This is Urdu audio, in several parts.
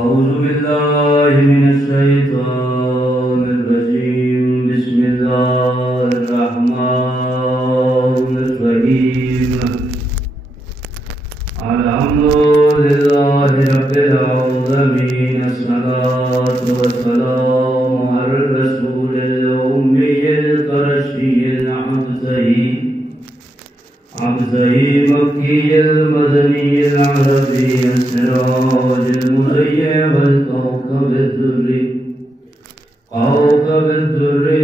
أعوذ بالله من الشيطان الرجيم بسم الله الرحمن الرحيم الحمد لله رب العالمين الصلاة والسلام على الرسول الأمي القرشي العبدي مكي المدني العربي السراج المزين والكوكب الدري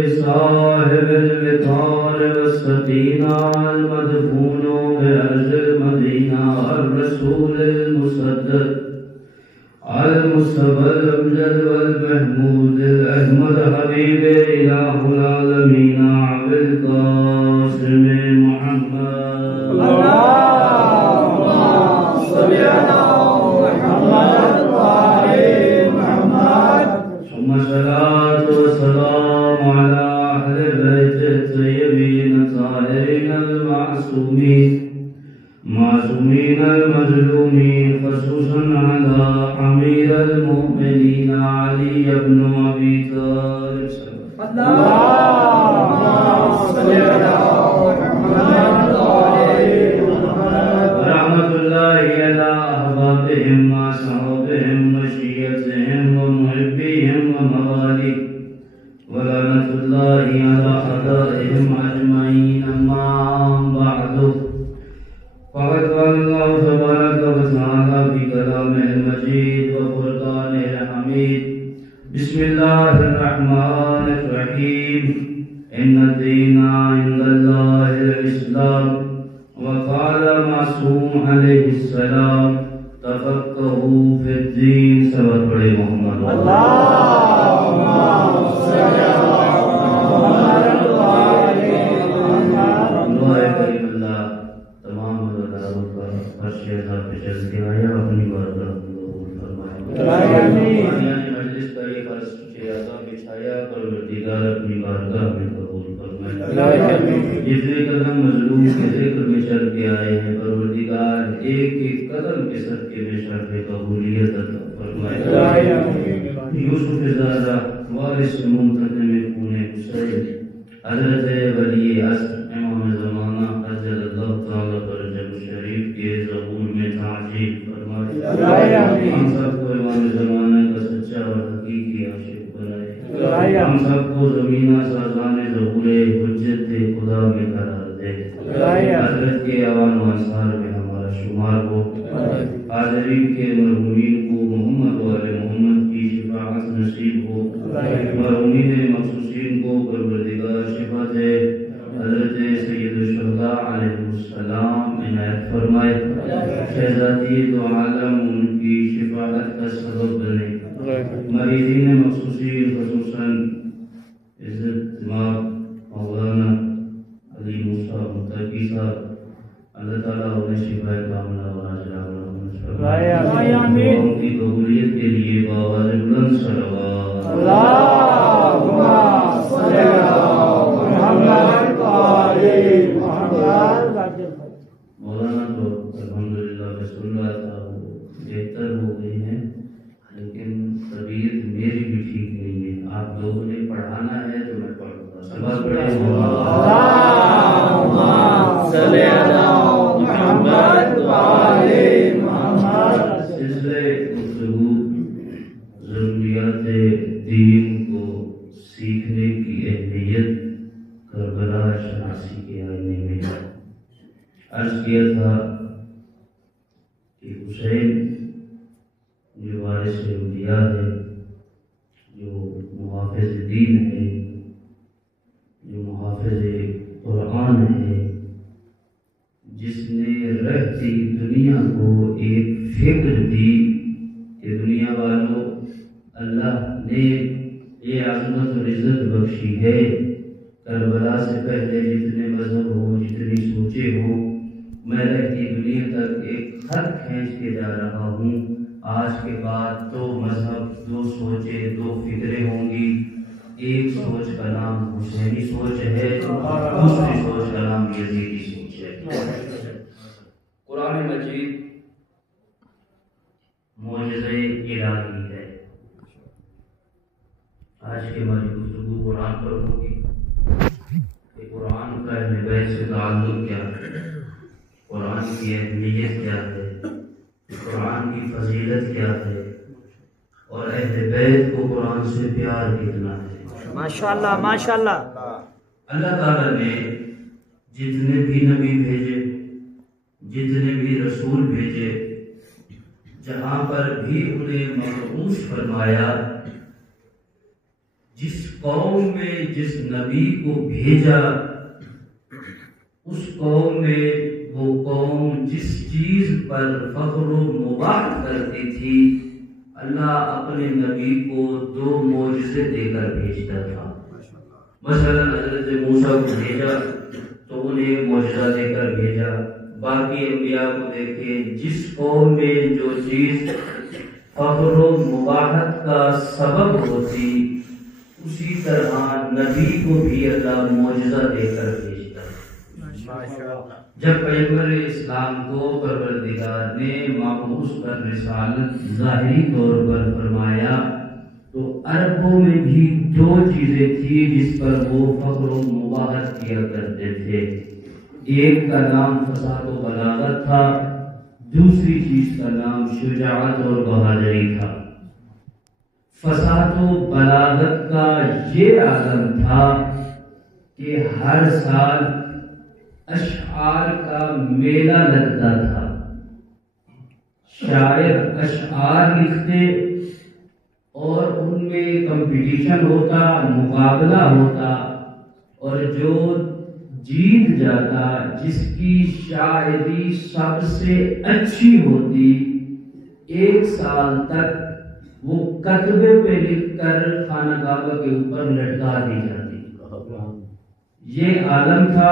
صاحب المثال والسكينة المدفون بأرض المدينة الرسول المسدد المصطفى الأمجد والمحمود الأحمد حبيب إله العالمين عبد القاسم محمد اللهم صل على محمد وآل محمد ثم الصلاة والسلام على أهل بيت الطيبين الطاهرين المعصومين المظلومين خصوصا على أمير المؤمنين علي بن أبي طالب اللهم صل على محمد وآل محمد ورحمة الله على أحبابهم وأصحابهم وشيعتهم ومحبيهم ومواليهم ولعنة الله على أعدائهم أجمعين أما بعد فقد قال الله تبارك وتعالى في كلامه المجيد وفرقانه الحميد بسم الله الرحمن الرحيم إن الدين عند الله الإسلام وقال معصوم عليه السلام تفقهوا في الدين سبت بڑے محمد اللهم صل على محمد وآل محمد دعائے کریم اللہ تمام مدداروں کا ہر شیخ صاحب پہ چل کے آیا اپنی بارگاہ میں قبول فرمائے مجلس کا یہ فرض شیعہ بچھایا پروردگار اپنی بارگاہ میں قبول فرمائے جتنے قدم مظلوم کے ذکر میں چل کے آئے ہیں پروردگار ایک ایک قدم کے صدقے میں شرف قبولیت عطا فرمائے یوسف زادہ وارث منتظم پونے حسین حضرت ولی عصر امام زمانہ حضرت اللہ تعالیٰ برجم شریف کے ظہور میں تعجیل فرمائے ہم سب کو امام زمانہ کا سچا اور حقیقی عاشق بنائے ہم سب کو زمینہ سازان ظہور حجت خدا میں قرار دے حضرت کے اوان و انصار میں ہمارا شمار ہو حاضرین کے مرحومین کو محمد والے محمد کی شفاعت نصیب ہو مرحومین مخصوصین کو پروردگار شفا دے حضرت سید الشہداء علیہ السلام عنایت فرمائے شہزادی دو عالم ان کی شفاعت کا سبب بنے مریضین مخصوصین خصوصاً عزت جماعت مولانا علی موسیٰ متقی صاحب اللہ تعالیٰ انہیں شفا کاملہ اور عاجلہ ان کی قبولیت کے لیے بآواز بلند صلوات اللهم صل على محمد وآل محمد مولانا تو الحمدللہ رسول اللہ تھا وہ بہتر ہو گئی ہیں لیکن طبیعت میری بھی ٹھیک نہیں ہے آپ لوگوں نے پڑھانا ہے تو میں پڑھوں گا سبق پڑھے اللهم صل على محمد وآل محمد سلسلے گفتگو ضروریات دین کو سیکھنے کی اہمیت کربلا شناسی کے آئینے میں عرض کیا تھا کہ حسین جو وارث انبیاء ہے جو محافظ دین ہے جو محافظ قرآن ہے جس نے رہتی دنیا کو ایک فکر دی کہ دنیا والوں اللہ نے یہ عظمت اور عزت بخشی ہے کربلا سے پہلے جتنے مذہب ہوں جتنی سوچے ہوں میں رہتی دنیا تک ایک خط کھینچ کے جا رہا ہوں آج کے بعد دو مذہب دو سوچے دو فکریں ہوں گی ایک سوچ کا نام حسینی سوچ ہے دوسری سوچ کا نام یزیدی سوچ ہے قرآن مجید معجزہ الہی ہے آج کی ہماری گفتگو قرآن پر ہوگی کہ قرآن کا اہل بیت سے تعلق کیا ہے، قرآن کی اہمیت کیا ہے، قرآن کی فضیلت کیا ہے، اور اہل بیت کو قرآن سے پیار کتنا ہے۔ ماشاءاللہ ماشاءاللہ۔ اللہ تعالیٰ نے جتنے بھی نبی بھیجے، جتنے بھی رسول بھیجے، جہاں پر بھی انہیں مبعوث فرمایا، جس قوم میں جس نبی کو بھیجا اس قوم میں وہ قوم جس چیز پر فخر و مباح کرتی تھی، اللہ اپنے نبی کو 2 معجزے دے کر بھیجتا تھا۔ مثلا حضرت موسیٰ کو بھیجا تو انہیں ایک معجزہ دے کر بھیجا۔ باقی انبیاء کو دیکھیں، جس قوم میں جو چیز فخر و مباحت کا سبب ہوتی، اسی طرح نبی کو بھی اللہ معجزہ دے کر بھیجتا۔ جب پیغمبر اسلام کو پروردگار نے مبعوث پر رسالت ظاہری طور پر فرمایا تو عربوں میں بھی 2 چیزیں تھی جس پر وہ فخر و مباحت کیا کرتے تھے۔ ایک کا نام فصاحت و بلاغت تھا، دوسری چیز کا نام شجاعت اور بہادری تھا۔ فصاحت و بلاغت کا یہ عالم تھا کہ ہر سال اشعار کا میلہ لگتا تھا، شاعر اشعار لکھتے اور ان میں کمپٹیشن ہوتا، مقابلہ ہوتا، اور جو جیت جاتا، جس کی شاعری سب سے اچھی ہوتی، 1 سال تک وہ کتبے پہ لکھ کر خانہ کعبہ کے اوپر لٹکا دی جاتی۔ یہ عالم تھا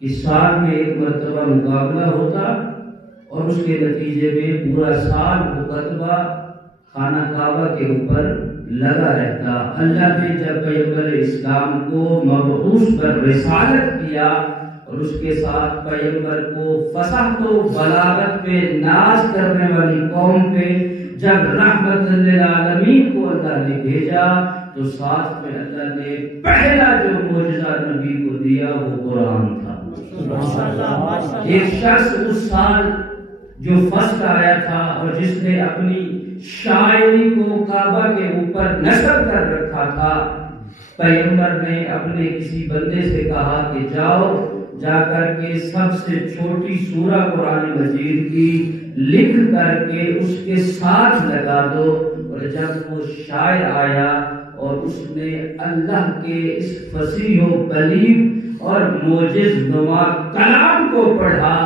کہ سال میں 1 مرتبہ مقابلہ ہوتا اور اس کے نتیجے میں پورا سال وہ کتبہ خانہ کعبہ کے اوپر لگا رہتا۔ اللہ نے جب پیغمبر اسلام کو مبعوث پر رسالت کیا اور اس کے ساتھ پیغمبر کو فصاحت و بلاغت پہ ناز کرنے والی قوم پہ جب رحمت للعالمین کو اللہ نے بھیجا تو ساتھ میں اللہ نے پہلا جو معجزہ نبی کو دیا وہ قرآن تھا۔ ایک شخص اس سال جو فرسٹ آیا تھا اور جس نے اپنی شاعری کو کعبہ کے اوپر نصب کر رکھا تھا، پیغمبر نے اپنے کسی بندے سے کہا کہ جا کر کے سب سے چھوٹی سورہ قرآن مجید کی لکھ کر کے اس کے ساتھ لگا دو۔ اور جب وہ شاعر آیا اور اس نے اللہ کے اس فصیح و بلیغ اور معجز نما کلام کو پڑھا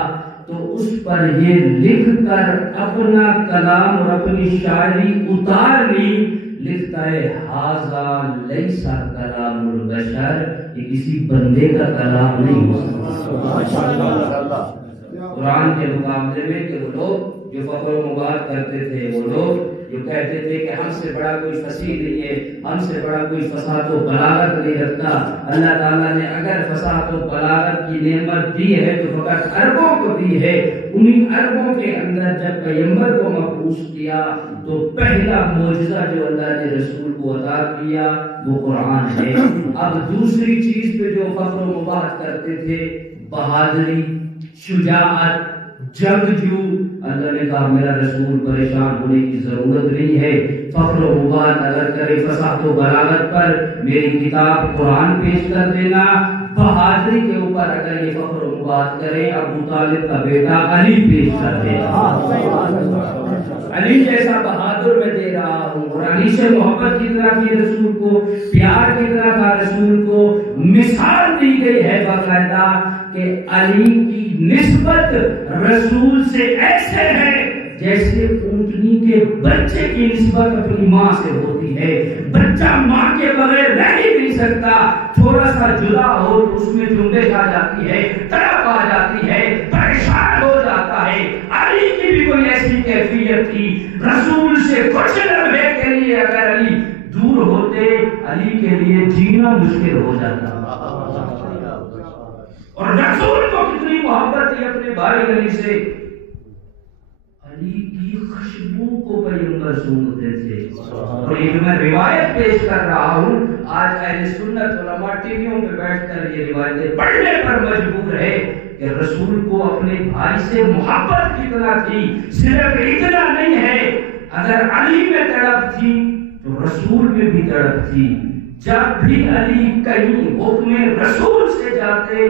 تو اس پر یہ لکھ کر اپنا کلام اور اپنی شاعری اتار لی، لکھتا ہے ھذا لیس کلام البشر، یہ کسی بندے کا کلام نہیں ہو سکتا۔ قرآن کے مقابلے میں کہ وہ لوگ جو فخر و مباحت کرتے تھے، وہ لوگ جو کہتے تھے کہ ہم سے بڑا کوئی فصیح نہیں ہے، ہم سے بڑا کوئی فصاحت و بلاغت نہیں رکھتا، اللہ تعالیٰ نے اگر فصاحت و بلاغت کی نعمت دی ہے تو فقط عربوں کو دی ہے۔ انہیں عربوں کے اندر جب پیغمبر کو مبعوث کیا تو پہلا معجزہ جو اللہ نے رسول کو عطا کیا وہ قرآن ہے۔ اب دوسری چیز پہ جو فخر و مباحت کرتے تھے، بہادری، شجاعت، جنگجو، اللہ نے کہا میرا رسول پریشان ہونے کی ضرورت نہیں ہے، فخر و مباحت اگر کرے فصاحت و بلاغت پر میری کتاب قرآن پیش کر دینا، بہادری کے اوپر اگر یہ فخر و مباحت کرے ابو طالب کا بیٹا علی پیش کر دینا، علی جیسا بہادر میں دے رہا ہوں۔ اور علی سے محبت کتنا تھی رسول کو، پیار کتنا تھا رسول کو، مثال دی گئی ہے باقاعدہ کہ علی کی نسبت رسول سے ایسے ہے جیسے اونٹنی کے بچے کی نسبت اپنی ماں سے ہوتی ہے۔ بچہ ماں کے بغیر رہ ہی نہیں سکتا، تھوڑا سا جدا ہو تو اس میں جنبش آ جاتی ہے، تڑپ آ جاتی ہے، پریشان ہو جاتا ہے۔ علی کی بھی کوئی ایسی کیفیت تھی، رسول سے کچھ لمحے کے لیے اگر علی دور ہوتے علی کے لیے جینا مشکل ہو جاتا۔ اور رسول کو کتنی محبت تھی اپنے بھائی علی سے، علی کی خوشبو کو پیغمبر سونگتے تھے. اور یہ جو میں روایت پیش کر رہا ہوں، آج اہل سنت علماء ٹی ویوں پہ بیٹھ کر یہ روایتیں پڑھنے پر مجبور ہے کہ رسول کو اپنے بھائی سے محبت کتنا تھی. صرف اتنا نہیں ہے، اگر علی میں تڑپ تھی تو رسول میں بھی تڑپ تھی. جب بھی علی کہیں حکم رسول سے جاتے،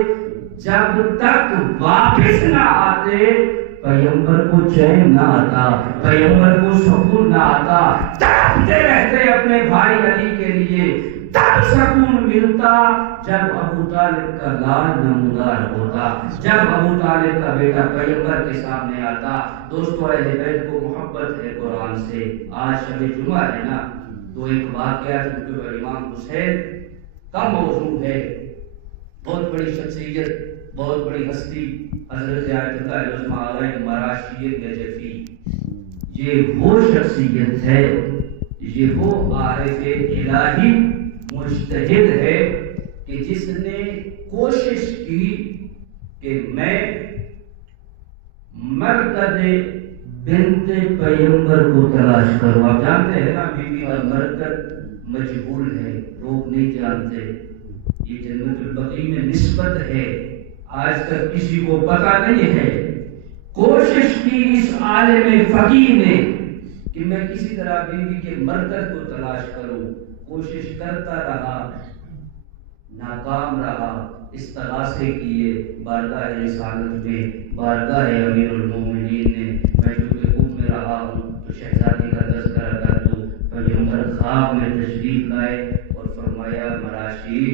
جب تک واپس نہ آتے پیغمبر کو چین نہ آتا، پیغمبر کو سکون نہ آتا. تڑپتے رہتے اپنے بھائی علی کے لیے. تب سکون ملتا جب ابو طالب کا لال نمودار ہوتا، جب ابو طالب کا بیٹا پیغمبر کے سامنے آتا. دوستو اہل بیت کو محبت ہے قرآن سے. آج شب جمعہ ہے نا، تو ایک واقعہ جو امام حسین کا موضوع ہے. بہت بڑی شخصیت، بہت بڑی ہستی حضرت آیت اللہ عظمہ علیہ مراشی نجفی. یہ وہ شخصیت ہے، یہ وہ عارف الہی مجتہد ہے کہ جس نے کوشش کی کہ میں مرکز بنت پیغمبر کو تلاش کروں. آپ جانتے ہیں نا بی بی اور مرکز مجہول ہے، لوگ نہیں جانتے. یہ جنت البقیع میں نسبت ہے، آج تک کسی کو پتہ نہیں ہے. کوشش کی اس عالم فقیہ نے کہ میں کسی طرح بی بی کے مرکز کو تلاش کروں. کوشش کرتا رہا، ناکام رہا. استغاثے کیے بارگاہ رسالت میں، بارگاہ امیر المومنین نے. میں چونکہ خوب میں رہا ہوں تو شہزادی کا تذکرہ کر دوں. پیغمبر خواب میں تشریف لائے اور فرمایا مراشی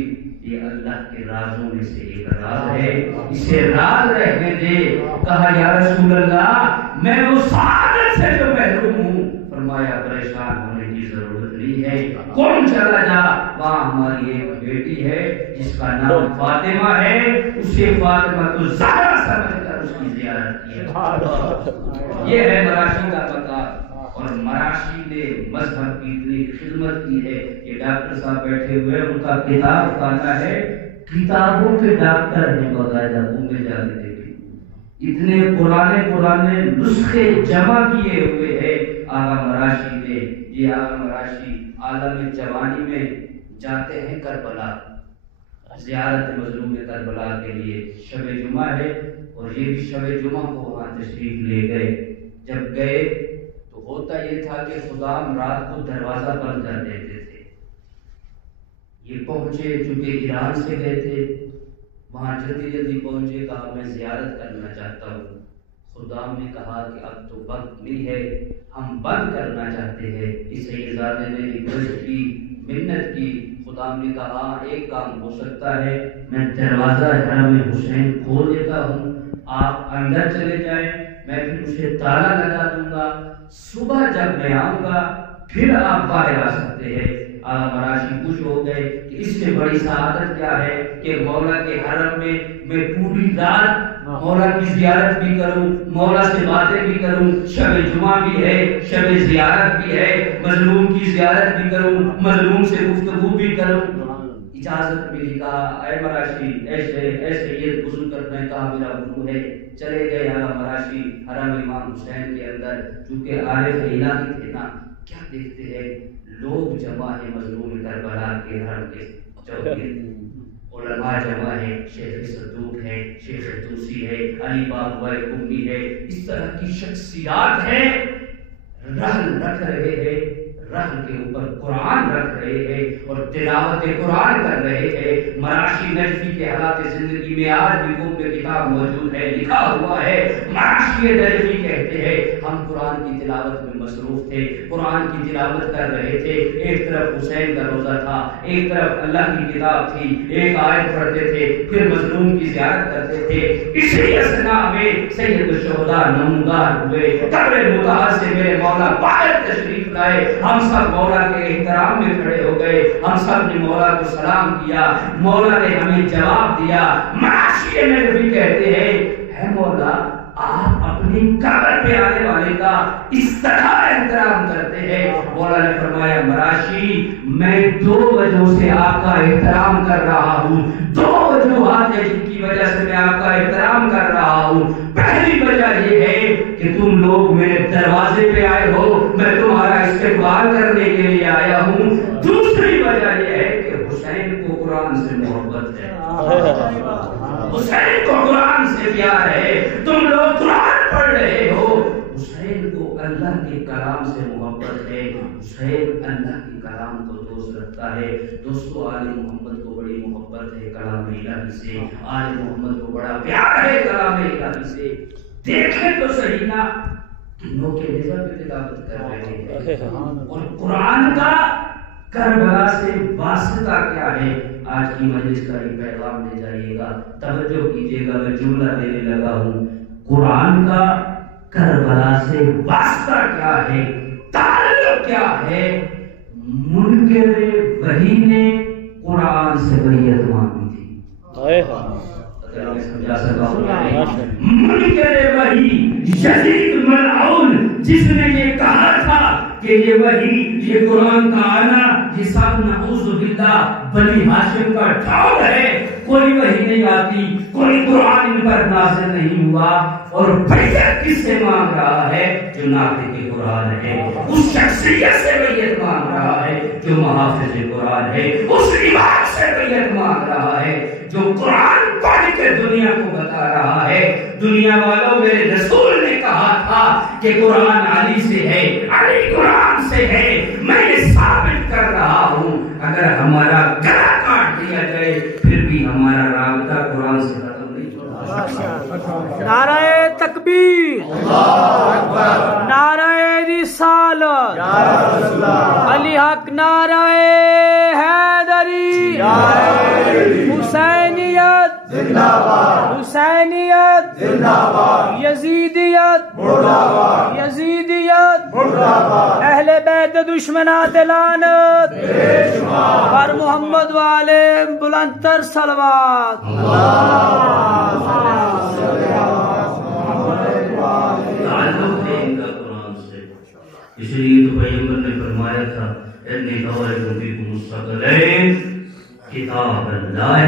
یہ اللہ کے رازوں میں سے ایک راز ہے، اسے راز رہنے دے. کہا یا رسول اللہ میں اس سعادت سے جو محروم ہوں. فرمایا پریشان ہونے کی ضرورت نہیں ہے، کون چلا جا، وہاں ہماری ایک بیٹی ہے جس کا نام فاطمہ ہے، اسے فاطمہ تو زہرا سمجھ کر اس کی زیارت کی. یہ ہے مراشی کا پتہ. اور مراشی نے مذہب کی اتنی خدمت کی ہے کہ ڈاکٹر صاحب بیٹھے ہوئے ان کا کتاب کھانا ہے، کتابوں کے ڈاکٹر ہیں باقاعدہ. میں جا کے دیکھیں اتنے پرانے نسخے جمع کیے ہوئے ہیں آغا مراشی نے. یہ آغا مراشی عالم جوانی میں جاتے ہیں کربلا، زیارت مظلوم کربلا کے لیے. شب جمعہ ہے اور یہ بھی شب جمعہ کو وہاں تشریف لے گئے. جب گئے تو ہوتا یہ تھا کہ خدام رات کو دروازہ بند کر دیتے تھے. یہ پہنچے چونکہ ایران سے گئے تھے، وہاں جلدی پہنچے. کہا میں زیارت کرنا چاہتا ہوں. خدام نے کہا کہ اب تو وقت نہیں ہے، ہم بند کرنا چاہتے ہیں. اس شہزادے نے ریکویسٹ کی، منت کی. خدام نے کہا ایک کام ہو سکتا ہے، میں دروازہ حرم حسین کھول دیتا ہوں، آپ اندر چلے جائیں، میں پھر اسے تالا لگا دوں گا. صبح جب میں آؤں گا پھر آپ باہر آ سکتے ہیں. آغا مراشی خوش ہو گئے کہ اس سے بڑی سعادت کیا ہے کہ مولا کے حرم میں پوری رات مولا کی زیارت بھی کروں، مولا سے باتیں بھی کروں. شب جمعہ بھی ہے، شب زیارت بھی ہے، مظلوم کی زیارت بھی کروں، مظلوم سے گفتگو بھی کروں. اجازت ملی. کہا اے مراشی ایسے یہ وضو کرنا ہے. کہا میرا وضو ہے. چلے گئے آغا مراشی حرم امام حسین کے اندر. چونکہ عارف الہی تھے نا، کیا دیکھتے ہیں لوگ جمع ہے مظلوم کربلا کے حرم کے چوکے. علماء جمع ہے، شیخ صدوق ہے، شیخ توسی ہے، علی بابوائے کمی ہے. اس طرح کی شخصیات ہیں. رحل رکھ رہے ہیں، رحل کے اوپر قرآن رکھ رہے ہیں اور تلاوت قرآن کر رہے ہیں. مراشی نجفی کے حالات زندگی میں آج بھی میں کتاب موجود ہے، لکھا ہوا ہے. مراشی نجفی کہتے ہیں ہم قرآن کی تلاوت میں مصروف تھے، قرآن کی تلاوت کر رہے تھے. ایک طرف حسین کا روزہ تھا، ایک طرف اللہ کی کتاب تھی. ایک آیت پڑھتے تھے، پھر مظلوم کی زیارت کرتے تھے. اسی اثنا میں سید الشہداء نمودار ہوئے. قبر مطہر سے میرے مولا باہر تشریف لائے. ہم سب مولا کے احترام میں کھڑے ہو گئے. ہم سب نے مولا کو سلام کیا، مولا نے ہمیں جواب دیا. مراشی نجفی کہتے ہیں اے مولا آپ اپنی قبر پہ آنے والے کا اس طرح احترام کرتے ہیں. مولا نے فرمایا مراشی میں دو وجہوں سے آپ کا احترام کر رہا ہوں. دو وجوہات ہیں جن کی وجہ سے میں آپ کا احترام کر رہا ہوں. پہلی وجہ یہ ہے کہ تم لوگ میرے دروازے پہ آئے ہو، میں تمہارا استقبال کرنے کے لیے آیا ہوں۔ دوسری وجہ یہ ہے کہ حسین کو قرآن سے محبت ہے، حسین کو قرآن سے پیار ہے۔ تم لوگ قرآن پڑھ رہے ہو، حسین کو اللہ کے کلام سے محبت ہے، حسین اللہ کے کلام کو دوست رکھتا ہے۔ دوستو، آل محمد کو بڑی محبت ہے کلام الہی سے، آل محمد کو بڑا پیار ہے کلام الہی سے۔ دیکھیں تو صحیح نا، لوگ کے نظر پہ تلاوت کر رہے ہیں، اور قرآن کا کربلا سے واسطہ کیا ہے؟ آج کی مجلس کا یہ پیغام لے جائیے گا، توجہ کیجیے گا، میں جملہ دینے لگا ہوں۔ قرآن کا کربلا سے واسطہ کیا ہے، تعلق کیا ہے؟ منکر وحی نے قرآن سے بیعت مانگی تھی، اگر میں سمجھا سکا ہوں۔ منکر وحی یزید ملعون، جس نے یہ کہا تھا کہ یہ وحی، یہ قرآن کا آنا، یہ سب نعوذ باللہ بنی ہاشم کا ٹھاؤ ہے، کوئی وحی نہیں آتی، کوئی قرآن ان پر نازل نہیں ہوا، اور بیعت کس سے مانگ رہا ہے؟ جو ناطق قرآن ہے، اس شخصیت سے بیعت مانگ رہا ہے جو محافظ قرآن ہے، اس امام سے بیعت مانگ رہا ہے جو قرآن پڑھ کے دنیا کو بتا رہا ہے۔ دنیا والوں، میرے رسول نے کہا تھا کہ قرآن علی سے ہے، علی قرآن سے ہے، میں یہ ثابت کر رہا ہوں۔ اگر ہمارا گلا کاٹ دیا جائے پھر بھی ہمارا رابطہ قرآن سے ختم نہیں ہوگا۔ نعرہ تکبیر، نعرہ رسالت، علی حق، نعرہ حیدری، حسینیت زندہ باد، حسینیت زندہ باد، یزیدیت مردہ باد، یزیدیت مردہ باد، اہل بیت دشمنات لعنت پر محمد والے بلند تر صلوات۔ تعلق ہے ان کا قرآن سے، اس لیے تو پیغمبر نے فرمایا تھا انی نویت فیکم الثقلین کتاب اللہ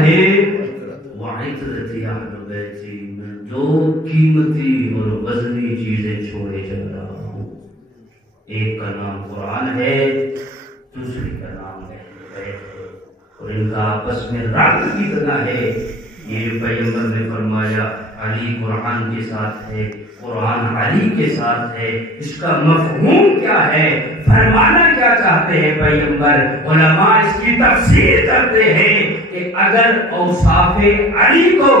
وعطرتی اہل بیتی، میں دو قیمتی اور وزنی چیزیں چھوڑے جا رہا ہوں، ایک کا نام قرآن ہے، دوسری کا نام اہل بیت ہے، اور ان کا آپس میں ربط کتنا ہے یہ پیغمبر نے فرمایا۔ علی قرآن کے ساتھ ہے، قرآن علی کے ساتھ ہے۔ اس کا مفہوم کیا ہے، فرمانا کیا چاہتے ہیں پیغمبر؟ علماء اس کی تفسیر کرتے ہیں کہ اگر اوصاف علی کو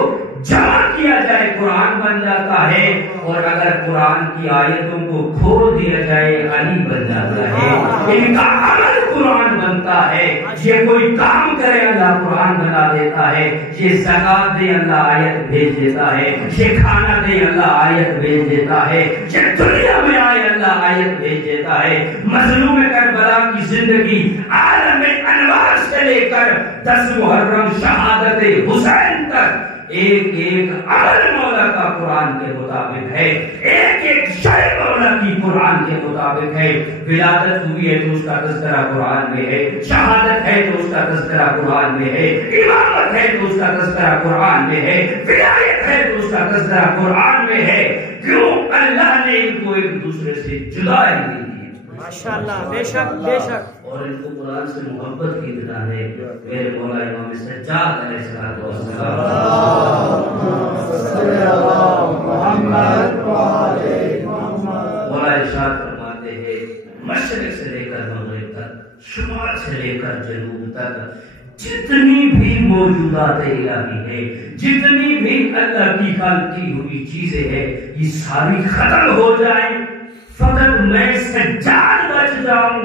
جمع کیا جائے قرآن بن جاتا ہے، اور اگر قرآن کی آیتوں کو کھول دیا جائے علی بن جاتا ہے۔ ان کا عمل قرآن بنتا ہے، یہ کوئی کام کرے اللہ قرآن بنا دیتا ہے، یہ زکات دے اللہ آیت بھیج دیتا ہے، یہ کھانا دے اللہ آیت بھیج دیتا ہے، یہ دنیا میں آئے اللہ آیت بھیج دیتا ہے۔ مظلوم کربلا کی زندگی عالم انوار سے لے کر 10 محرم شہادت حسین تک ایک ایک عمل مولا کا قرآن کے مطابق ہے، ایک ایک شے مولا کی قرآن کے مطابق ہے۔ ولادت ہوئی ہے تو اس کا تذکرہ قرآن میں ہے، شہادت ہے تو اس کا تذکرہ قرآن میں ہے، امامت ہے تو اس کا تذکرہ قرآن میں ہے، ولایت ہے تو اس کا تذکرہ قرآن میں ہے۔ کیوں؟ اللہ نے ان کو ایک دوسرے سے جدا دی ہے، ماشاءاللہ، بے شک بے شک، اور ان کو قرآن سے محبت کی طرح ہے۔ میرے مولا امام سجاد علیہ الصلوۃ والسلام، مولا ارشاد فرماتے ہیں مشرق سے لے کر مغرب تک، شمال سے لے کر جنوب تک جتنی بھی موجودات الہی ہے، جتنی بھی اللہ کی خلق کی ہوئی چیزیں ہیں، یہ ساری ختم ہو جائیں، فقط میں سجاد بچ جاؤں،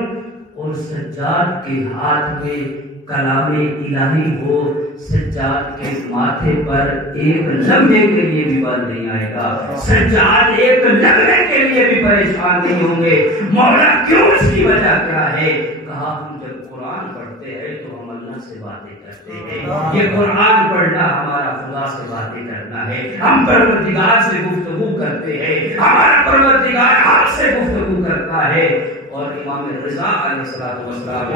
اور سجاد کے ہاتھ میں کلام الہی ہو، سجاد کے ماتھے پر ایک لمحے کے لیے بھی بل نہیں آئے گا، سجاد ایک لمحے کے لیے بھی پریشان نہیں ہوں گے۔ مولا کیوں؟ اس کی وجہ کیا ہے؟ کہا ہم جب قرآن پڑھتے ہیں تو ہم اللہ سے باتیں کرتے ہیں، یہ قرآن پڑھنا ہمارا خدا سے باتیں کرنا ہے، ہم پروردگار سے گفتگو کرتے ہیں، ہمارا پروردگار ہم سے گفتگو کرتا ہے۔ اور امام رضا علیہ الصلوۃ والسلام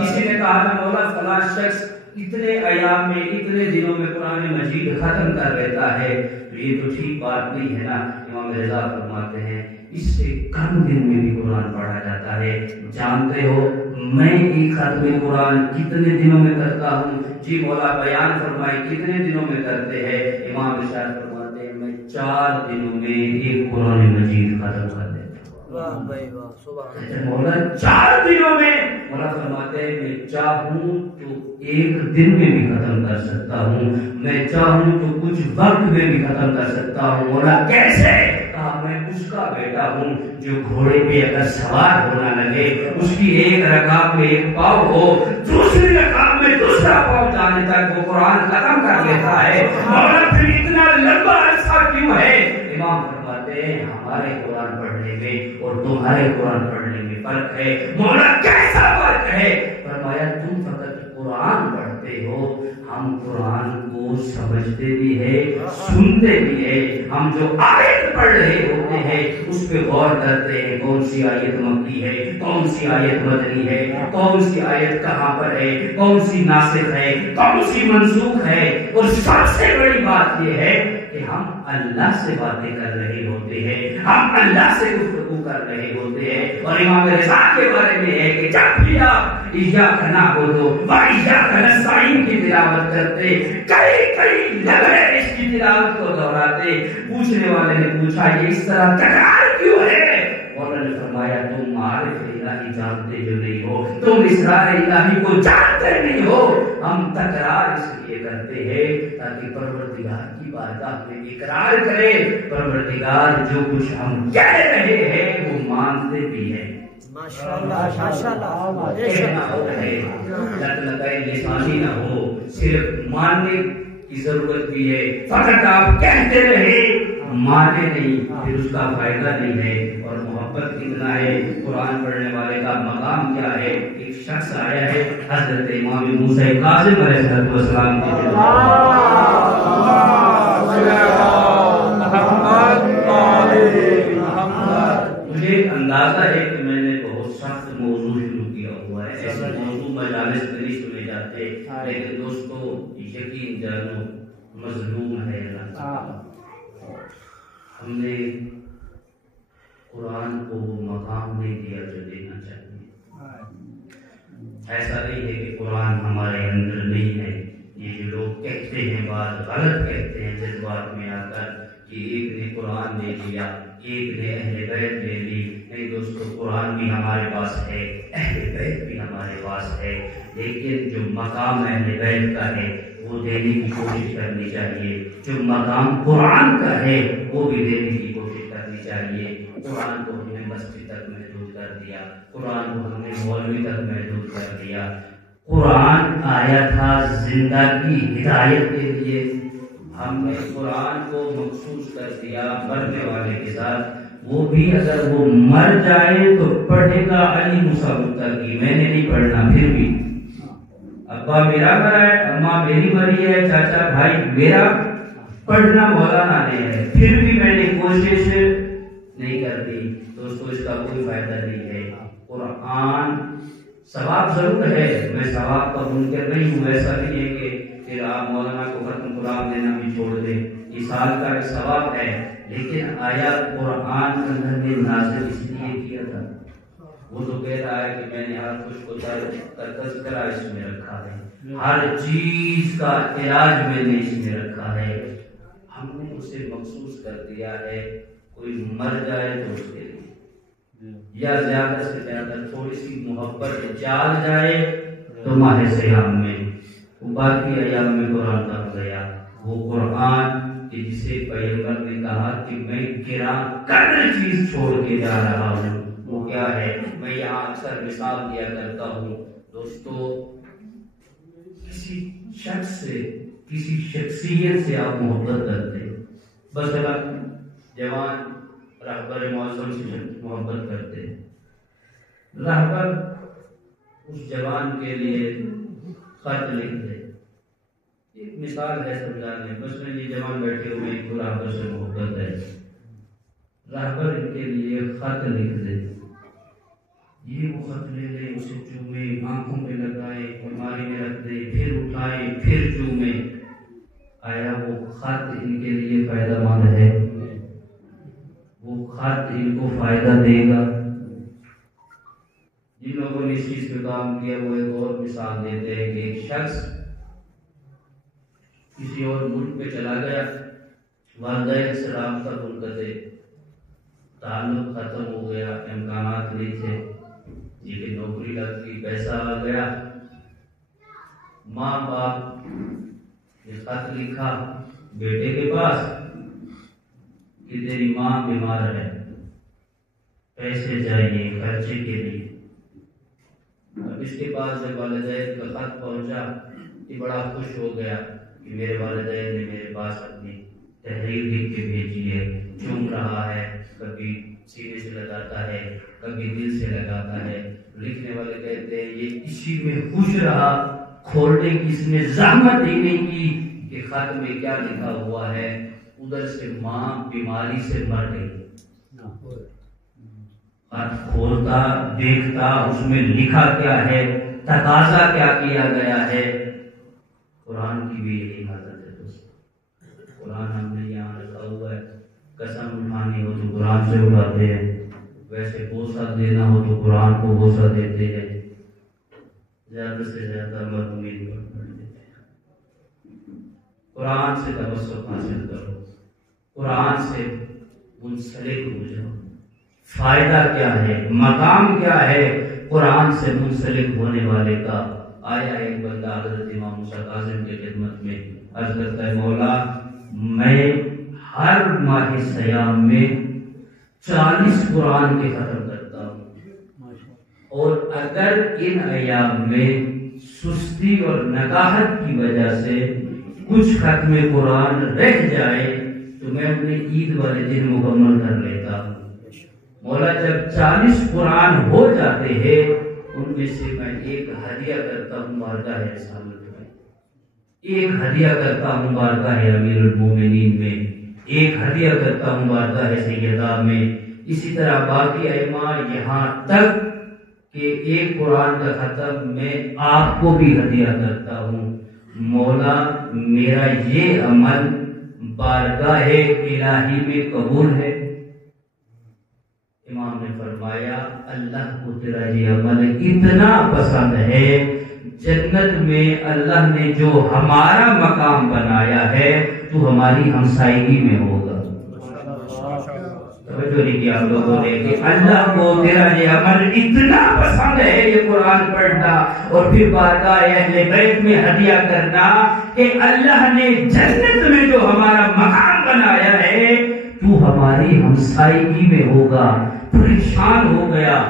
کسی نے کہا نا مولا فلاں شخص اتنے ایام میں اتنے دنوں میں قرآن مجید ختم کر دیتا ہے، تو یہ تو ٹھیک بات نہیں ہے نا۔ امام رضا فرماتے ہیں اس سے کم دن میں بھی قرآن پڑھا جاتا ہے۔ جانتے ہو میں ایک ختم قرآن کتنے دنوں میں کرتا ہوں؟ جی مولا بیان فرمائے کتنے دنوں میں کرتے ہیں؟ امام ارشاد فرماتے ہیں میں 4 دنوں میں ایک قرآن مجید ختم کر دیتا ہوں۔ واہ بھائی واہ، سبحان اللہ۔ مولا 4 دنوں میں، مولا فرماتے ہیں میں چاہوں تو ایک دن میں بھی ختم کر سکتا ہوں، میں چاہوں تو کچھ وقت میں بھی ختم کر سکتا ہوں۔ مولا کیسے؟ کہا میں اس کا بیٹا ہوں جو گھوڑے پہ اگر سوار ہونا لگے، اس کی ایک رکاب میں ایک پاؤں ہو، دوسری رکاب میں دوسرا پاؤں جانے تک وہ قرآن ختم کر لیتا ہے۔ مولا پھر اتنا لمبا عرصہ کیوں ہے؟ امام فرماتے ہیں ہمارے قرآن پڑھنے میں اور تمہارے قرآن پڑھنے میں فرق ہے۔ مولا کیسا فرق ہے؟ فرمایا تم فقط قرآن پڑھتے ہو، ہم قرآن کو سمجھتے بھی ہے، سنتے بھی ہے۔ ہم جو آیت پڑھ رہے ہوتے ہیں اس پہ غور کرتے ہیں، کون سی آیت مکی ہے، کون سی آیت مدنی ہے، کون سی آیت کہاں پر ہے، کون سی ناسخ ہے، کون سی منسوخ ہے۔ اور سب سے بڑی بات یہ ہے کہ ہم اللہ سے باتیں کر رہے ہوتے ہیں، ہم اللہ سے گفتگو کر رہے ہوتے ہیں۔ اور امام رضا کے بارے میں ہے کہ جب بھی آپ ایاک نعبد و ایاک نستعین کی تلاوت کرتے، کئی لمحے اس کی تلاوت کو دہراتے۔ پوچھنے والے نے پوچھا یہ اس طرح تکرار کیوں ہے؟ مولا نے فرمایا تم معارف الہی جانتے جو نہیں ہو، تم اسرار الہی کو جانتے نہیں ہو۔ ہم تکرار اس لیے کرتے ہیں تاکہ پروردگار کی بارگاہ میں اقرار کرے، پروردگار جو کچھ ہم کہہ رہے ہیں وہ مانتے بھی ہیں۔ ماشاءاللہ ماشاءاللہ، کہنا ہوتا ہے لطلقۂ لسانی نہ ہو، صرف ماننے کی ضرورت بھی ہے۔ فقط آپ کہتے رہے مانے نہیں، پھر اس کا فائدہ نہیں ہے۔ اور محبت کتنا ہے، قرآن پڑھنے والے کا مقام کیا ہے۔ ایک شخص آیا ہے حضرت امام موسیٰ کاظم علیہ السلام کی مجھے اندازہ ہے کہ میں نے بہت سخت موضوع شروع کیا ہوا ہے۔ ایسے موضوع مجالس میں نہیں سنے جاتے، لیکن دوستو یقین جانو مظلوم ہے اللہ۔ ہم نے قرآن کو وہ مقام نہیں دیا جو دینا چاہیے۔ ایسا نہیں ہے کہ قرآن ہمارے اندر نہیں ہے۔ یہ جو لوگ کہتے ہیں بات غلط کہتے ہیں جذبات میں آ کر کہ ایک نے قرآن لے لیا، ایک نے اہل بیت لے لی۔ نہیں دوستو قرآن بھی ہمارے پاس ہے، اہل بیت بھی ہمارے پاس ہے، لیکن جو مقام اہل بیت کا ہے وہ دینے کی کوشش کرنی چاہیے، جو مقام قرآن کا ہے وہ بھی دینے کی کوشش کرنی چاہیے۔ قرآن کو ہم نے مسجد تک محدود کر دیا، قرآن کو ہم نے مولوی تک محدود کر دیا۔ قرآن آیا تھا زندگی ہدایت کے لیے، ہم نے قرآن کو مخصوص کر دیا مرنے والے کے ساتھ۔ وہ بھی اگر وہ مر جائے تو پڑھے گا علی موسیٰ متقی، میں نے نہیں پڑھنا پھر بھی۔ ابا میرا مرا ہے، اماں میری مری ہے، چاچا بھائی میرا، پڑھنا مولانا نے ہے، پھر بھی میں نے کوشش نہیں کر دی۔ دوستو اس کا کوئی فائدہ نہیں ہے۔ قرآن ثواب ضرور ہے، میں ثواب کا منکر نہیں ہوں، ایسا نہیں ہے کہ پھر آپ مولانا کو ختم قرآن دینا بھی چھوڑ دیں، یہ سال کا ایک ثواب ہے۔ لیکن آیا قرآن اندر میں نازل اس لیے کیا تھا؟ وہ تو کہہ رہا ہے کہ میں نے ہر کچھ کو تذکرہ اس میں رکھا ہے، ہر چیز کا علاج میں نے اس میں رکھا ہے۔ ہم نے اسے مخصوص کر دیا ہے، کوئی مر جائے تو اس کے لیے، یا زیادہ سے زیادہ تھوڑی سی محبت جال جائے تو ماہ سیام میں، باقی ایام میں قرآن کا گیا۔ وہ قرآن کہ جسے پیغمبر نے کہا کہ میں گراں قدر چیز چھوڑ کے جا رہا ہوں، وہ کیا ہے؟ میں یہاں اکثر مثال دیا کرتا ہوں دوستو، کسی شخص سے، کسی شخصیت سے آپ محبت کرتے، بس اگر جوان رہبر معظم سے محبت کرتے، رہبر اس جوان کے لیے خط لکھ دے، ایک مثال ہے سمجھانے، بس میں یہ جوان بیٹھے ہوئے ایک رہبر سے محبت ہے، رہبر ان کے لیے خط لکھ دے، یہ وہ خط لے لے اسے چومے آنکھوں پہ لگائے الماری میں رکھ دے پھر اٹھائے پھر چومے آیا وہ خط ان کے لیے فائدہ مند ہے وہ خط ان کو فائدہ دے گا جن لوگوں نے اس چیز پہ کام کیا وہ ایک اور مثال دیتے ہیں کہ ایک شخص کسی اور ملک پہ چلا گیا والدین سے رابطہ منقطع تعلق ختم ہو گیا امکانات نہیں تھے یہ کہ نوکری لگ گئی پیسہ آ گیا ماں باپ نے خط لکھا بیٹے کے پاس کہ تیری ماں بیمار ہے پیسے چاہیے خرچے کے لیے اب اس کے پاس جب والدین کا خط پہنچا یہ بڑا خوش ہو گیا کہ میرے والدین نے میرے پاس اپنی تحریر لکھ کے بھیجی ہے چوم رہا ہے کبھی سینے سے لگاتا ہے کبھی دل سے لگاتا ہے لکھنے والے کہتے ہیں یہ اسی میں خوش رہا کھولنے کی اس نے زحمت ہی نہیں کی کہ خط میں کیا لکھا ہوا ہے ادھر سے ماں بیماری سے مر گئی خط کھولتا دیکھتا اس میں لکھا کیا ہے تقاضا کیا کیا گیا ہے قرآن کی بھی یہی حالت ہے دوست قرآن ہم نے یہاں رکھا ہوا ہے قسم اٹھانی ہو تو قرآن سے اٹھاتے ہیں ویسے بوسہ دینا ہو تو قرآن کو بوسہ دیتے ہیں زیادہ سے زیادہ مرحومین کو پڑھ دیتے ہیں قرآن سے توسط حاصل کرو قرآن سے منسلک ہو جاؤ فائدہ کیا ہے مقام کیا ہے قرآن سے منسلک ہونے والے کا آیا ایک بندہ حضرت امام موسیٰ کاظم کے خدمت میں عرض کرتا ہے مولا میں ہر ماہ سیام میں 40 قرآن کے ختم کرتا ہوں اور اگر ان ایام میں سستی اور نکاحت کی وجہ سے کچھ ختم قرآن رہ جائے تو میں اپنے عید والے دن مکمل کر لیتا ہوں مولا جب 40 قرآن ہو جاتے ہیں ان میں سے میں ایک ہدیہ کرتا ہوں بارگاہ رسالت میں ایک ہدیہ کرتا ہوں بارگاہ امیر المومنین میں ایک ہدیہ کرتا ہوں بارگاہ سیدہ میں اسی طرح باقی ائمہ یہاں تک کہ ایک قرآن کا ختم میں آپ کو بھی ہدیہ کرتا ہوں مولا میرا یہ عمل بارگاہ الہی میں قبول ہے امام نے فرمایا اللہ کو تیرا یہ عمل اتنا پسند ہے جنت میں اللہ نے جو ہمارا مقام بنایا ہے تو ہماری ہمسائیگی میں ہوگا توجہ نہیں کیا آپ لوگوں نے کہ اللہ کو تیرا یہ عمل اتنا پسند ہے یہ قرآن پڑھنا اور پھر بارگاہ اہل بیت میں ہدیہ کرنا کہ اللہ نے جنت میں جو ہمارا مقام بنایا ہے تو ہماری ہمسائیگی میں ہوگا پریشان ہو گیا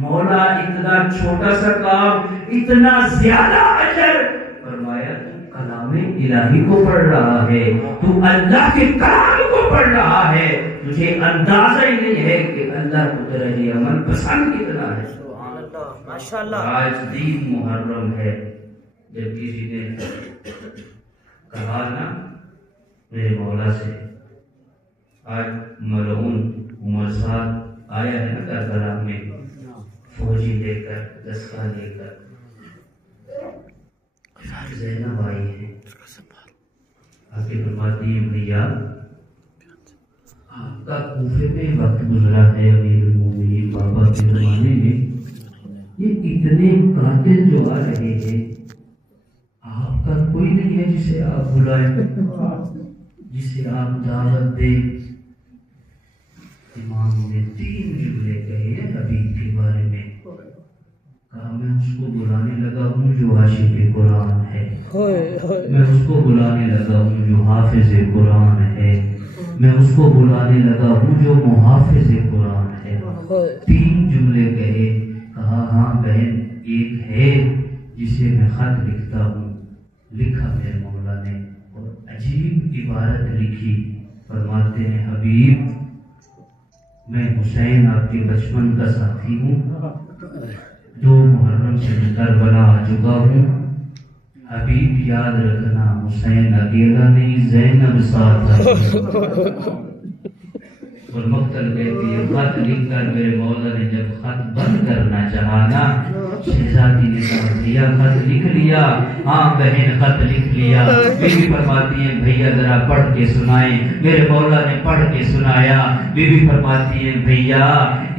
مولا اتنا چھوٹا سا کام اتنا زیادہ اجر فرمایا تو کلام الہی کو پڑھ رہا ہے تو اللہ کے کلام کو پڑھ رہا ہے تجھے اندازہ ہی نہیں ہے کہ اللہ کو تیرا یہ عمل پسند کتنا ہے سبحان اللہ ماشاءاللہ آج 10 محرم ہے جب کسی نے کہا نا میرے مولا سے آج ملعون عمر صاحب آیا ہے نا کربلا میں فوجی لے کر دستہ لے کر زینب آئی ہے آگے فرماتی ہے بھیا آپ کا کوفے میں وقت گزرا ہے امیر المومنین بابا کے زمانے میں یہ اتنے قاتل جو آ رہے ہیں آپ کا کوئی نہیں ہے جسے آپ بلائیں جسے آپ دعوت دیں امام نے 3 جملے کہے ہیں حبیب کے بارے میں کہا میں اس کو بلانے لگا ہوں جو عاشق قرآن ہے میں اس کو بلانے لگا ہوں جو حافظ قرآن ہے میں اس کو بلانے لگا ہوں جو محافظ قرآن ہے 3 جملے کہے کہا ہاں بہن ایک ہے جسے میں خط لکھتا ہوں لکھا میرے مولا نے اور عجیب عبارت لکھی فرماتے ہیں حبیب میں حسین آپ کے بچپن کا ساتھی ہوں 2 محرم سے میں کربلا آ چکا ہوں حبیب یاد رکھنا حسین اکیلا نہیں زینب ساتھ ہے اور مقتل کہتی ہے خط لکھ کر میرے مولا نے جب خط بند کرنا چاہا نا شہزادی نے کہا بھیا خط لکھ لیا؟ ہاں بہن خط لکھ لیا۔ بی بی فرماتی ہیں بھیا ذرا پڑھ کے سنائیں۔ میرے مولا نے پڑھ کے سنایا۔ بی بی فرماتی ہیں بھیا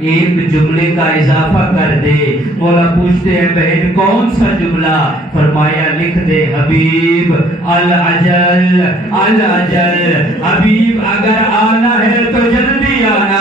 ایک جملے کا اضافہ کر دے۔ مولا پوچھتے ہیں بہن کون سا جملہ؟ فرمایا لکھ دے حبیب العجل العجل، حبیب اگر آنا ہے تو جلدی آنا۔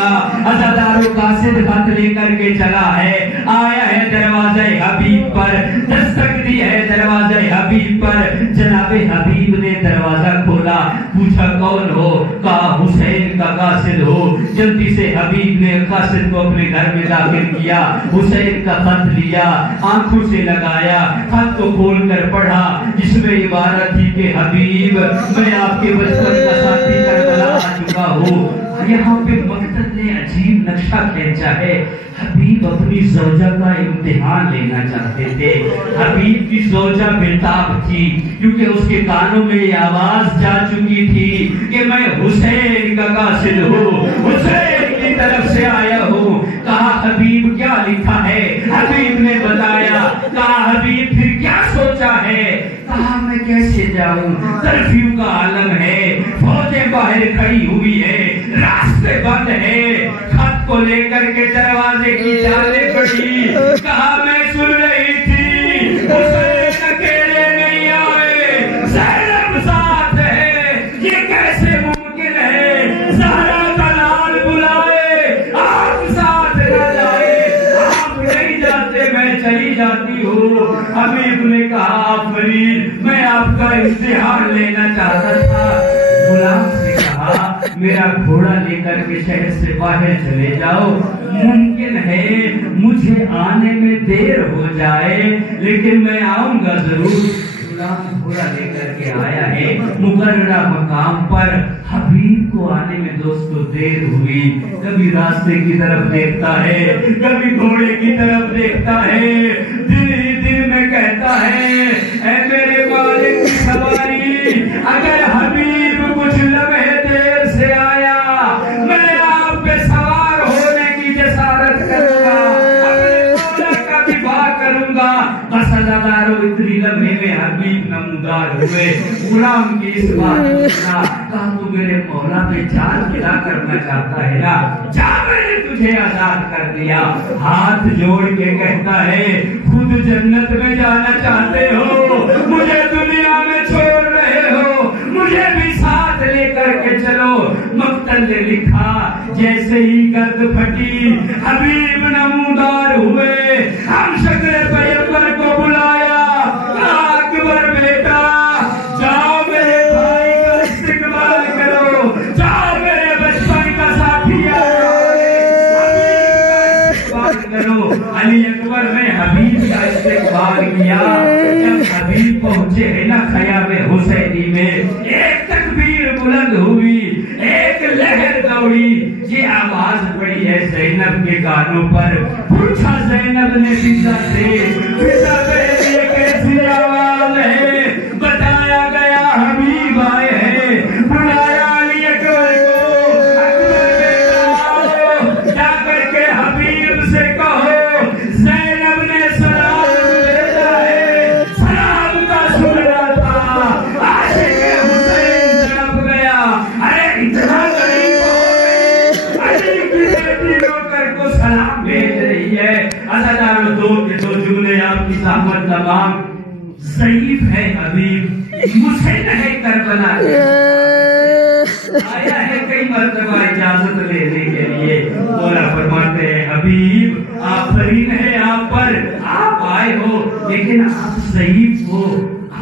عزادار قاصد خط لے کر کے چلا ہے، آیا ہے دروازہ حبیب پر، دستک دی ہے دروازہ حبیب پر۔ جناب حبیب نے دروازہ کھولا، پوچھا کون ہو؟ کہا حسین کا قاصد ہو۔ جلدی سے حبیب نے قاصد کو اپنے گھر میں داخل کیا، حسین کا خط لیا، آنکھوں سے لگایا، خط کو کھول کر پڑھا جس میں عبارت تھی کہ حبیب میں آپ کے بچپن کا ساتھی کربلا آ چکا ہوں۔ یہاں پہ مقتل نے عجیب نقشہ کھینچا ہے۔ حبیب اپنی زوجہ کا امتحان لینا چاہتے تھے۔ حبیب کی زوجہ بےتاب تھی کیونکہ اس کے کانوں میں یہ آواز جا چکی تھی کہ میں حسین کا قاصد ہوں، حسین کی طرف سے آیا ہوں۔ کہا حبیب کیا لکھا ہے؟ حبیب نے بتایا۔ کہا حبیب پھر کیا سوچا ہے؟ کہا میں کیسے جاؤں، کرفیو کا عالم ہے، فوجیں باہر کھڑی ہوئی ہے، راستے بند ہے۔ خط کو لے کر کے دروازے کی جانب بڑھی۔ کہا میں سن رہی تھی حسین اکیلے نہیں آئے، زینب ساتھ ہے، یہ کیسے ممکن ہے؟ زہرا کا لال بلائے، آپ ساتھ نہ جائے، آپ نہیں جاتے میں چلی جاتی ہوں۔ حبیب نے کہا آفرین، میں آپ کا امتحان لینا چاہتا تھا۔ غلام سے کہا میرا گھوڑا لے کر کے شہر سے باہر چلے جاؤ، ممکن ہے مجھے آنے میں دیر ہو جائے لیکن میں آؤں گا ضرور۔ غلام گھوڑا لے کر کے آیا ہے مقررہ مقام پر۔ حبیب کو آنے میں دوستو دیر ہوئی، کبھی راستے کی طرف دیکھتا ہے، کبھی گھوڑے کی طرف دیکھتا ہے، دل ہی دل میں کہتا ہے اے میرے مالک کی سواری، اگر حبیب کچھ لمحے دیر سے آیا میں آپ پہ سوار ہونے کی جسارت کروں گا، اپنے مولا کا دفاع کروں گا۔ بس عزادارو اتنی لمحے میں حبیب نمودار ہوئے۔ غلام کی اس بات کو سنا، کہا تو میرے مولا پہ جان کھلا کرنا چاہتا ہے نا، جا میں نے تجھے آزاد کر دیا۔ ہاتھ جوڑ کے کہتا ہے خود جنت میں جانا چاہتے ہو، مجھے دنیا میں چھوڑ رہے ہو، مجھے بھی ساتھ لے کر کے چلو۔ مقتل نے لکھا جیسے ہی گرد پھٹی حبیب نمودار ہوئے، ہم شکل پیغمبر کو بلایا، اکبر بیٹا جاؤ میرے بھائی کا استقبال کرو، جاؤ میرے بچپن کا ساتھی کرو۔ علی اکبر نے حبیب کا استقبال کیا۔ جب حبیب پہنچے ہیں نا خیام حسینی میں، ایک تکبیر بلند ہوئی، ایک لہر دوڑی، یہ آواز پڑی ہے زینب کے کانوں پر۔ پوچھا زینب نے فضا سے، فضا پہلے کیسی آواز ہے؟ بتایا گیا حبیب آئے ہیں، بلایا علی اکبر کو، اکبر بیٹا جا کر کے حبیب سے کہو زینب نے سلام بھیجا ہے، سلام کا سننا تھا، عاشق حسین تڑپ گیا۔ ارے اتنا غریب ہو گئے، علی کی بیٹی نوکر کو سلام بھیج رہی ہے۔ عزادارو دو کے دو جملے آپ کی زحمت تمام۔ ضعیف ہے حبیب، مجھے نہیں کربلا آیا ہے کئی مرتبہ اجازت لینے کے لیے۔ مولا فرماتے ہیں حبیب آفرین ہے آپ پر، آپ آئے ہو لیکن آپ ضعیف ہو،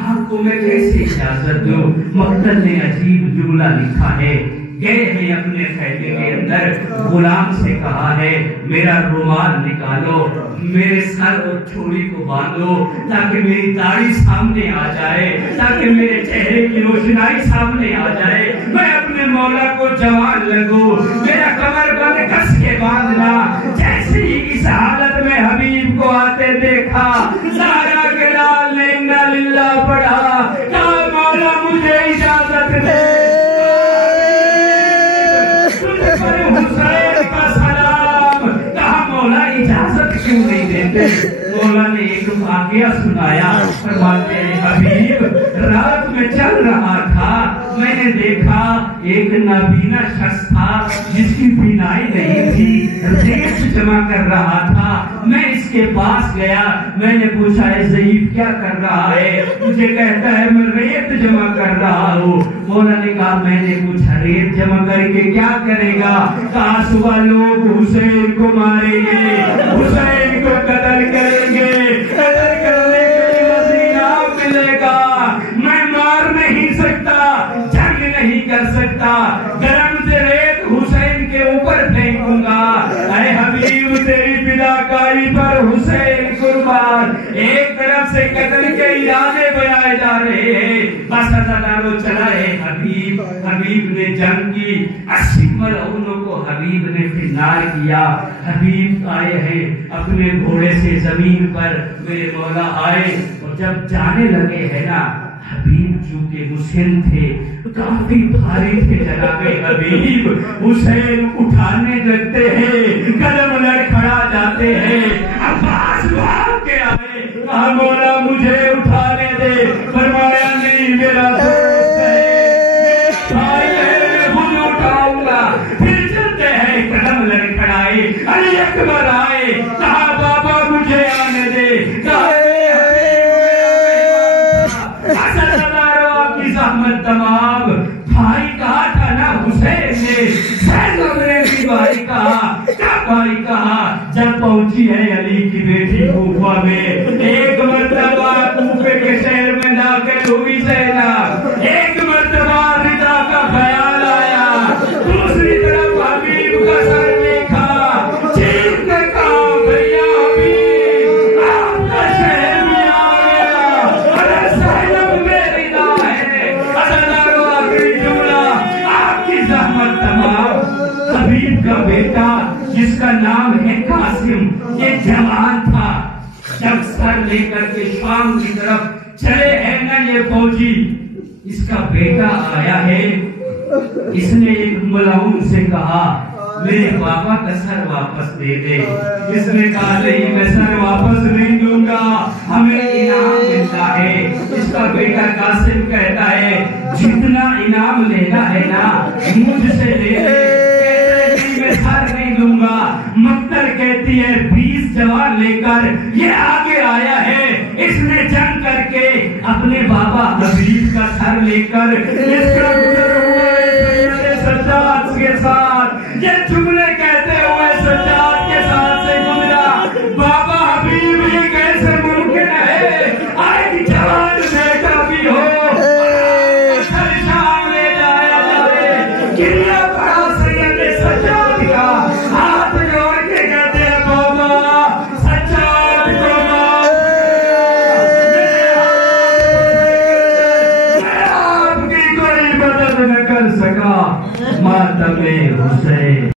آپ کو میں کیسے اجازت دوں؟ مقتل نے عجیب جملہ لکھا ہے، گئے ہیں اپنے خیمے کے اندر، غلام سے کہا ہے میرا رومال نکالو، میرے سر اور چھوڑی کو باندھو تاکہ میری داڑھی سامنے آ جائے، تاکہ میرے چہرے کی روشنائی سامنے آ جائے، میں اپنے مولا کو جوان لگوں، میرا کمر بند کس کے باندھنا۔ جیسے ہی اس حالت میں حبیب کو آتے دیکھا، زہرا کے لال نے انا للہ پڑھا، کہا مولا مجھے اجازت دے، حسین واقعہ سنایا، فرماتے ہیں حبیب رات میں چل رہا تھا، میں نے دیکھا ایک نابینا شخص تھا جس کی بینائی نہیں تھی، ریت جمع کر رہا تھا، میں اس کے پاس گیا، میں نے پوچھا اے ضعیف کیا کر رہا ہے؟ مجھے کہتا ہے میں ریت جمع کر رہا ہوں۔ مولا نے کہا میں نے پوچھا ریت جمع کر کے کیا کرے گا؟ کہا صبح لوگ حسین کو ماریں گے، حسین کو قتل کریں گے، قتل کرنے کے لیے انعام ملے گا، میں مار نہیں سکتا، جنگ نہیں کر سکتا، گرم سے ریت حسین کے اوپر پھینکوں گا۔ اے حبیب تیری فداکاری پر حسین قربان، ایک طرف سے قتل کے ارادے بیائے جا رہے ہیں، بس ہزاروں چلائے حبیب نے جنگ کی، 80 ملعونوں کو حبیب نے فنار کیا۔ حبیب آئے ہیں اپنے گھوڑے سے زمین پر، میرے مولا آئے اور جب جانے لگے ہیں نا، حبیب چونکہ مسن تھے، کافی بھاری تھے جناب حبیب، حسین اٹھانے لگتے ہیں، قدم لڑکھڑا جاتے ہیں، عباس بھاگ کے آئے، کہا مولا مجھے اٹھانے دے، فرمایا نہیں میرا دوست ہے، بھائی ہے میں خود اٹھاؤں گا۔ پھر چلتے ہیں، قدم لڑکھڑائے، علی اکبر آئے، کہا بابا مجھے آنے دے، زحمت تمام، بھائی کہا تھا نا حسین نے، زینب نے بھی بھائی کہا، کیا بھائی کہا؟ جب پہنچی ہے علی کی بیٹی کوفہ میں، ایک مرتبہ کوفے کے شہر میں داخل ہوئی زینب، ایک مرتبہ رضا کا خیال آیا، دوسری طرف حبیب کا سر دیکھا، چیخ کے کہا بھیا حبیب آپ کا شہر میں آ گیا، ارے زینب میری نا ہے، زحمت تمام۔ حبیب کا بیٹا جس کا نام ہے قاسم، یہ جوان تھا، جب سر لے کر کے شام کی طرف چلے ہیں نا یہ فوجی، اس کا بیٹا آیا ہے، اس نے ایک ملعون سے کہا میرے بابا کا سر واپس دے دے، اس نے کہا نہیں میں سر واپس نہیں دوں گا، ہمیں انعام ملتا ہے۔ اس کا بیٹا قاسم کہتا ہے جتنا انعام لینا ہے نا مجھ سے لے لے، میں سر نہیں دوں گا۔ مکتر کہتی ہے 20 جوان لے کر یہ آگے آیا ہے، اس نے جنگ کر کے اپنے بابا حبیب کا سر لے کر اس کا گزر ہوا ہے سجاد کے ساتھ، یہ جملے کہتے ہوئے سجاد کے ساتھ سے گزرا۔ بابا حبیب یہ کیسے ممکن ہے؟ ایک جوان بیٹا بھی ہو سر شام لے جایا جائے، گریا پڑا سید سجاد کا، ہاتھ جوڑ کے کہتے ہیں بابا سجاد کو معاف میں آپ کی کوئی مدد نہ کر سکا، ماتم حسین۔